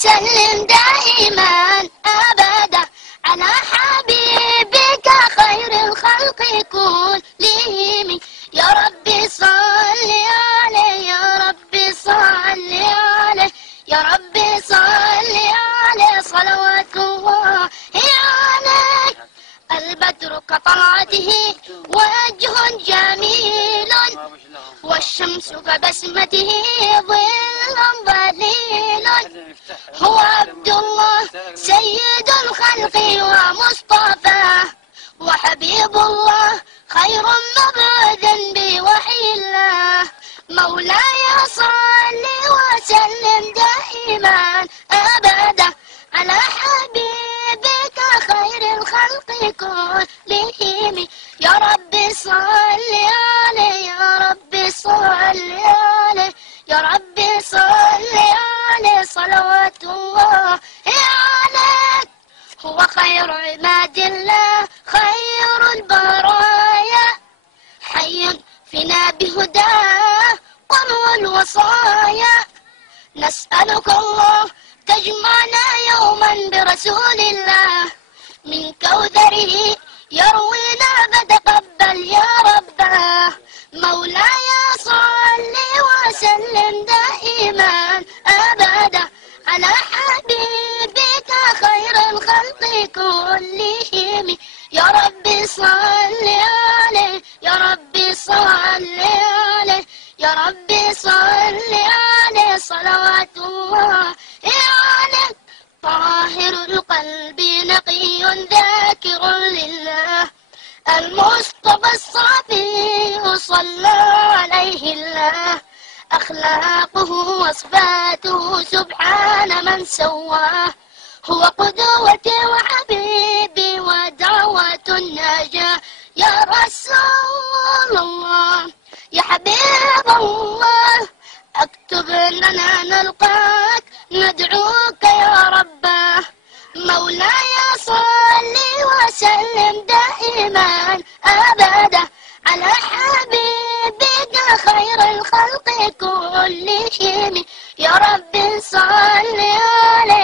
وسلم دائما أبدا على حبيبك خير الخلق كلهم. يا ربي صل عليه، يا ربي صل عليه، يا ربي صل عليه صلوات الله عليه. البدر كطلعته وجه جميل، والشمس كبسمته ظل ظليل. هو عبد الله سيد الخلق ومصطفاه، وحبيب الله خير مبعوث بوحي الله. مولاي صل وسلم دائما أبدا على حبيبك خير الخلق كلهم. يا ربي صل عليه، يا ربي صل عليه، يا ربي صل عليه صلوات الله عليه. هو خير عباد الله خير البرايا، حي فينا بهداه قمع الوصايا. نسألك الله تجمعنا يوما برسول الله، من كوثره يروينا فتقبل يا رباه. مولاي صل وسلم دائما أبدا على حبيبك خير الخلق كلهم. يا ربي صل عليه، يا ربي صل عليه، يا ربي صل عليه صلوات الله عليه. طاهر القلب نقي ذاكر لله، المصطفى الصافي صلى عليه الله. أخلاقه وصفاته سبحان من سواه، هو قدوتي وحبيبي ودعوة النجاة. يا رسول الله يا حبيب الله، اكتب لنا نلقاك ندعوك يا رباه. مولاي صل وسلم دائما أبدا على حبيبك خير الخلق كلهم. يا رب صل عليه.